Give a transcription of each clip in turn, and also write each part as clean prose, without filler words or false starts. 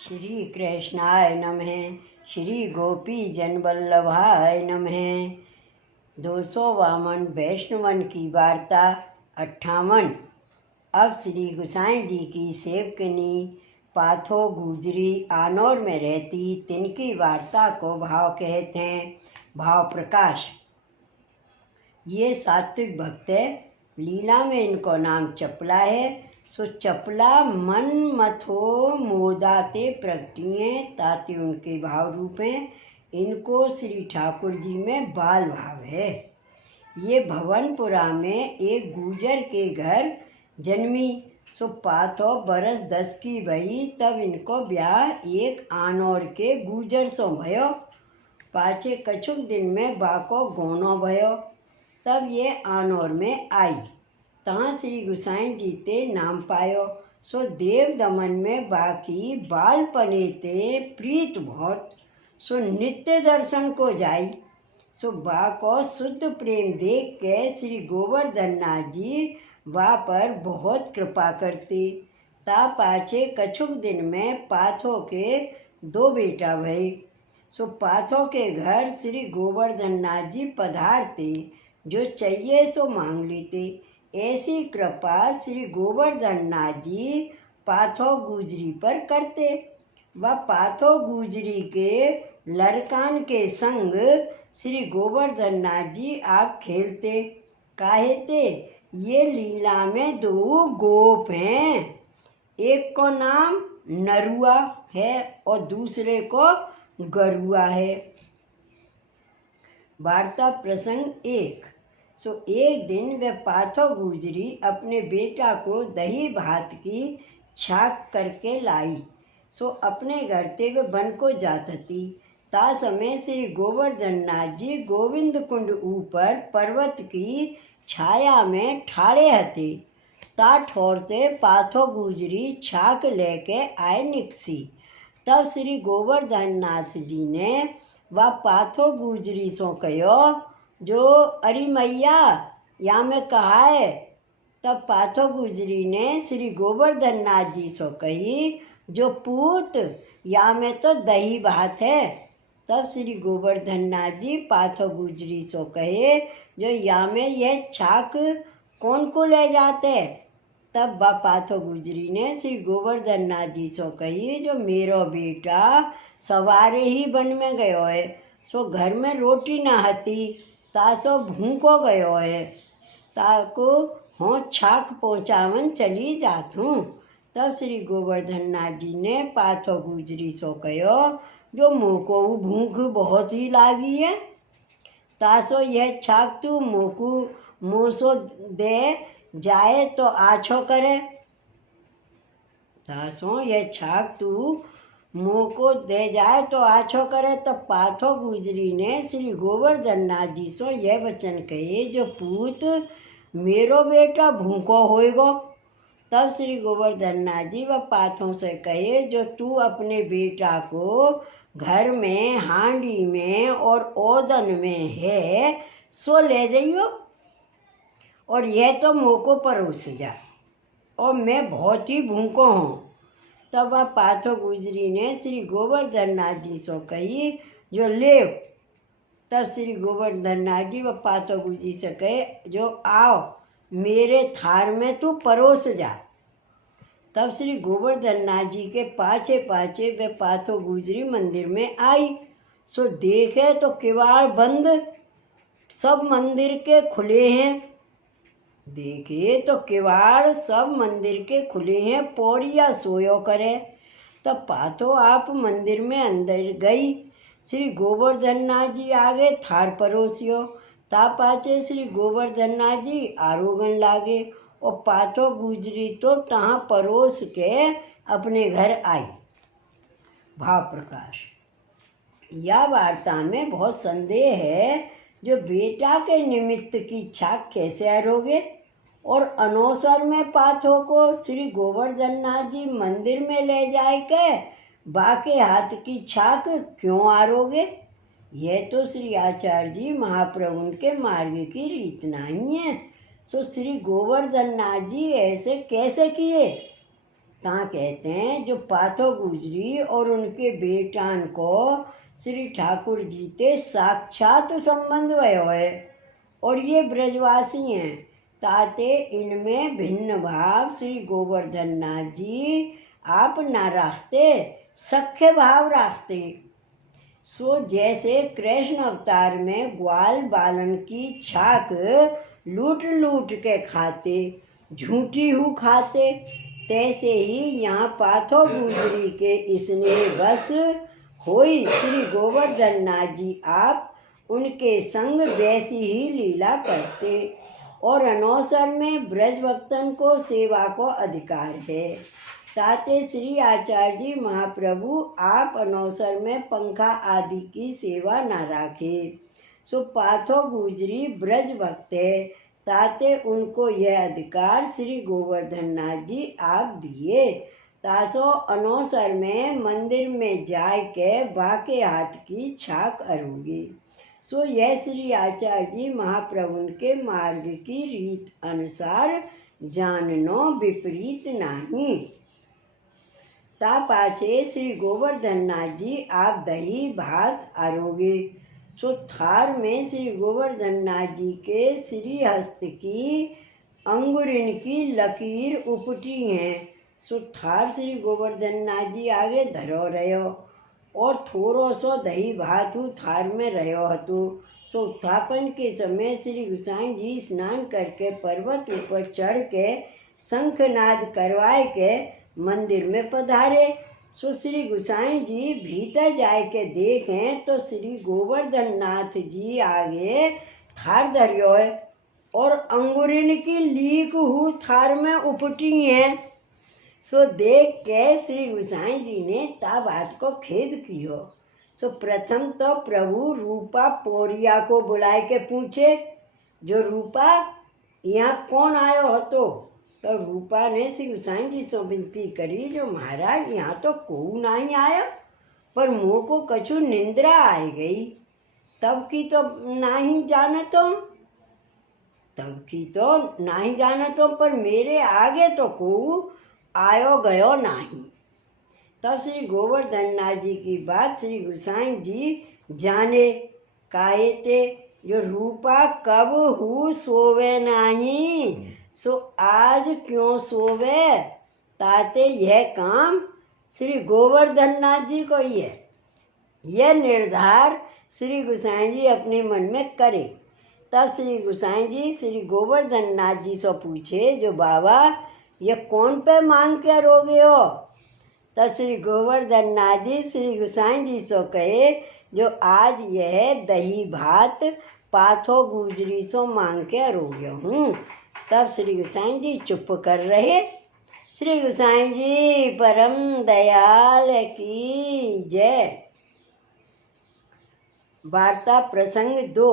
श्री कृष्णाय नमः। श्री गोपी जन वल्लभाय नमः। 252 वैष्णवन की वार्ता 58। अब श्री गुसाई जी की सेवकनी पाथो गुजरी आनौर में रहती, तिनकी वार्ता को भाव कहते हैं। भाव प्रकाश। ये सात्विक भक्त है। लीला में इनको नाम चपला है। सो चपला मन मथो मोदाते प्रगटिए ताति उनके भाव रूप हैं। इनको श्री ठाकुर जी में बाल भाव है। ये भवनपुरा में एक गुजर के घर जन्मी। सो पाथो बरस 10 की भई, तब इनको ब्याह एक आनौर के गुजर सो भयो। पाछे कछुक दिन में बाको गोनो भयो। तब ये आनौर में आई। तहाँ श्री गुसाई जी ते नाम पायो। सो देव दमन में बाकी बालपने ते प्रीत बहुत। सो नित्य दर्शन को जाई। सो बा को शुद्ध प्रेम देख के श्री गोवर्धन नाथ जी बा पर बहुत कृपा करते। ता पाछे कछुक दिन में पाथो के 2 बेटा भये। सो पाथो के घर श्री गोवर्धन नाथ जी पधारते, जो चाहिए सो मांग लेते। ऐसी कृपा श्री गोवर्धन नाथ जी पाथो गुजरी पर करते। वह पाथो गुजरी के लड़कान के संग श्री गोवर्धन नाथ जी आप खेलते। काहेते ये लीला में 2 गोप हैं। एक को नाम नरुआ है और दूसरे को गरुआ है। वार्ता प्रसंग 1। सो एक दिन वे पाथो गुजरी अपने बेटा को दही भात की छाक करके लाई। सो अपने घर ते वे बन को जात थी। ता समय श्री गोवर्धन नाथ जी गोविंद कुंड ऊपर पर्वत की छाया में ठाड़े हते। ता ठोरते पाथो गुजरी छाक लेके आए निकसी। तब श्री गोवर्धन नाथ जी ने वह पाथो गुजरी सो कहो, जो अरे मैया या में कहा है। तब पाथो गुजरी ने श्री गोवर्धन नाथ जी सो कही, जो पूत या में तो दही भात है। तब श्री गोवर्धन नाथ जी पाथो गुजरी सो कहे, जो या में यह छाक कौन को ले जाते। तब वह पाथो गुजरी ने श्री गोवर्धन नाथ जी सो कही, जो मेरो बेटा सवारे ही वन में गयो है। सो घर में रोटी न हती, तासो भूखो गयो है। ताको हों छाक पहुँचावन चली जात हूँ। तब श्री गोवर्धन नाथ जी ने पाथो गुजरी सो कहो, जो मोको भूख बहुत ही लागी है। तासो यह छाक तू मोकू मोसो दे जाए तो आछो करे। तासो यह छाक तू मोको दे जाए तो आछो करे। तो पाथो गुजरी ने श्री गोवर्धन नाथ जी सो यह वचन कहे, जो पूत मेरो बेटा भूखो होएगो। तब श्री गोवर्धन नाथ जी व पाथों से कहे, जो तू अपने बेटा को घर में हांडी में और ओदन में है सो ले जाइयो, और यह तो मोको परोस जा, और मैं बहुत ही भूखो हूँ। तब वह पाथो गुजरी ने श्री गोवर्धन नाथ जी सो कही, जो ले। तब श्री गोवर्धन नाथ जी व पाथो गुजरी से कहे, जो आओ मेरे थार में तू परोस जा। तब श्री गोवर्धन नाथ जी के पाछे पाछे वे पाथो गुजरी मंदिर में आई। सो देखे तो किवाड़ बंद, सब मंदिर के खुले हैं। देखे तो किवाड़ सब मंदिर के खुले हैं, पौड़िया सोयो करे। तब पाथो आप मंदिर में अंदर गई। श्री गोवर्धन नाथ जी आगे थार परोसियो। ता पाचे श्री गोवर्धन नाथ जी आरोगन लागे, और पाथो गुजरी तो तहाँ परोस के अपने घर आई। भाव प्रकाश। यह वार्ता में बहुत संदेह है, जो बेटा के निमित्त की छाक कैसे आरोगे, और अनोसर में पाथो को श्री गोवर्धन नाथ जी मंदिर में ले जाए के बाके हाथ की छाक क्यों आरोगे। यह तो श्री आचार्य जी महाप्रभु के मार्ग की रीत नहीं है। सो श्री गोवर्धन नाथ जी ऐसे कैसे किए। ता कहते हैं जो पाथो गुजरी और उनके बेटान को श्री ठाकुर जी ते साक्षात संबंध भयो है और ये ब्रजवासी हैं ताते इनमें भिन्न भाव श्री गोवर्धन नाथ जी आप ना रखते, सख्य भाव रखते। सो जैसे कृष्ण अवतार में ग्वाल बालन की छाक लूट लूट के खाते, झूठी हु खाते, तैसे ही यहाँ पाथो गुजरी के इसने बस होई श्री गोवर्धन नाथ जी आप उनके संग वैसी ही लीला करते और अनवसर में ब्रज भक्तन को सेवा को अधिकार है। ताते श्री आचार्य जी महाप्रभु आप अनवसर में पंखा आदि की सेवा न राखे। सो पाथो गुजरी ब्रज भक्त है ताते उनको यह अधिकार श्री गोवर्धन नाथ जी आप दिए। तासो अनवसर में मंदिर में जाय के बाके हाथ की छाक अरोगे। सो यह श्री आचार्य जी महाप्रभु के मार्ग की रीत अनुसार जाननो विपरीत नहीं। ता पाछे श्री गोवर्धन नाथ जी आप दही भात आरोगे। सो थार में श्री गोवर्धन नाथ जी के श्री हस्त की अंगुरिन की लकीर उपटी हैं। सो थार श्री गोवर्धन नाथ जी आगे धरो रहो और थोड़ो सो दही भात थार में रहो हतु। सो उत्थापन के समय श्री गोसाई जी स्नान करके पर्वत ऊपर चढ़ के शंखनाद करवाए के मंदिर में पधारे। सो श्री गोसाई जी भीतर जाए के देखें तो श्री गोवर्धन नाथ जी आगे थार धरियो है और अंगुरिन की लीक हु थार में उपटी है। सो देख के श्री गोसाई जी ने ता बात को खेद कियो। सो प्रथम तो प्रभु रूपा पोरिया को बुलाए के पूछे, जो रूपा यहाँ कौन आयो हो? तो रूपा ने श्री गोसाई जी से विनती करी, जो महाराज यहाँ तो कोई नहीं आया, पर मुँह को कछु निंद्रा आई गई, तब की तो नहीं जानतो, पर मेरे आगे तो को आयो गयो नहीं। तब श्री गोवर्धन नाथ जी की बात श्री गोसाई जी जाने काहे ते, जो रूपा कब हु सोवे नहीं, सो आज क्यों सोवे? ताते यह काम श्री गोवर्धन नाथ जी को ही है। यह निर्धार श्री गोसाई जी अपने मन में करे। तब श्री गोसाई जी श्री गोवर्धन नाथ जी से पूछे, जो बाबा ये कौन पे मांग के रोगे हो? तब श्री गोवर्धन नाथ जी श्री गोसाई जी से कहे, जो आज यह दही भात पाथो गुजरी सो मांग के रोगे हूँ। तब श्री गोसाई जी चुप कर रहे। श्री गोसाई जी परम दयाल की जय। वार्ता प्रसंग 2।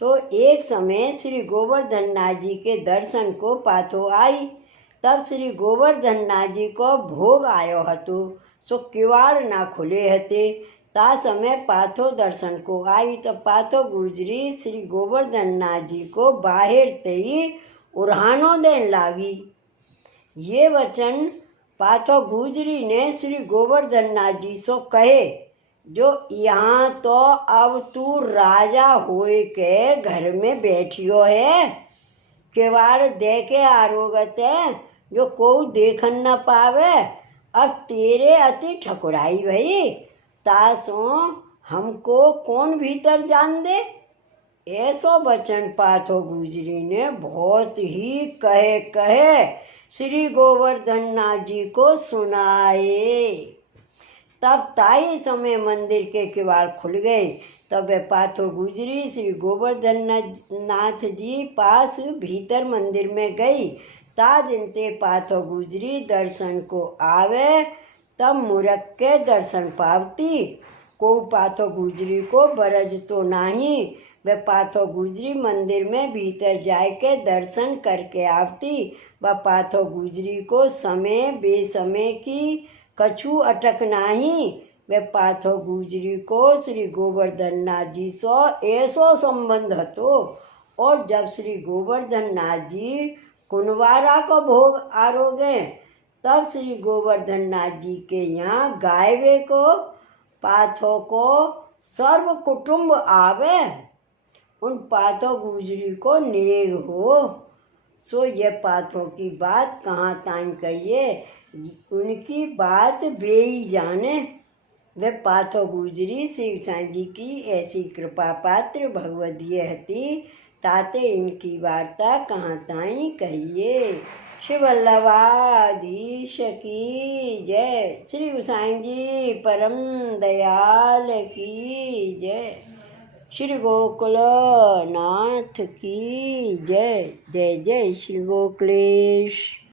सो एक समय श्री गोवर्धन नाथ जी के दर्शन को पाथो आई। तब श्री गोवर्धन नाथ जी को भोग आयो हतो। सो किवाड़ ना खुले हते। ता समय पाथो दर्शन को आई तो पाथो गुजरी श्री गोवर्धन नाथ जी को बाहर ते ही उड़ानो देन लागी। ये वचन पाथो गुजरी ने श्री गोवर्धन नाथ जी सो कहे, जो यहाँ तो अब तू राजा होए के घर में बैठियो है, किवाड़ दे के आरोगत है, जो कोई देखन न पावे। अब तेरे अति ठकुराई भई, तासो हमको कौन भीतर जान दे? ऐसो वचन पाथो गुजरी ने बहुत ही कहे श्री गोवर्धन नाथ जी को सुनाए। तब ताई समय मंदिर के किवाड़ खुल गए। तब वे पाथो गुजरी श्री गोवर्धन नाथ जी पास भीतर मंदिर में गई। ता दिन ते पाथो गुजरी दर्शन को आवे, तब मूर्ख के दर्शन पावती। को पाथो गुजरी को बरज तो नहीं। वे पाथो गुजरी मंदिर में भीतर जाए के दर्शन करके आवती। व पाथो गुजरी को समय बेसमय की कछु अटक नहीं। वे पाथो गुजरी को श्री गोवर्धन नाथ जी सो ऐसो संबंध हतो। और जब श्री गोवर्धन नाथ जी कुनवारा को भोग आरोगे, तब श्री गोवर्धन नाथ जी के यहाँ गायवे को पाथो को सर्व कुटुंब आवे, उन पाथो गुजरी को नेग हो। सो ये पाथो की बात कहाँ तान कहिए, उनकी बात बेई जाने। वे पाथो गुजरी श्री साईं जी की ऐसी कृपा पात्र भगवदीय हती, ताते इनकी वार्ता कहाँ ताई कहिए। श्री वल्लभाधीश की जय। श्री गोसाई जी परम दयाल की जय। श्री गोकुल नाथ की जय। जय जय श्री गोकुलेश।